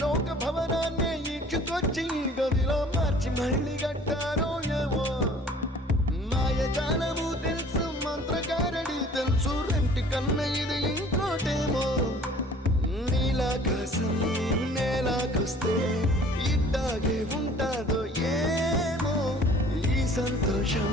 లోక భవనాన్ని ఈడ్చుకొచ్చి గదిలో మార్చి మళ్ళీ కట్టారో ఏమో మాయజాలము తెలుసు మంత్రగారడి తెలుసు రెంటి కన్న ఇది ఇంకోటేమో నీలాకాశం నేలాకొస్తే ఇట్టాగే ఉంటాదో ఏమో ఈ సంతోషం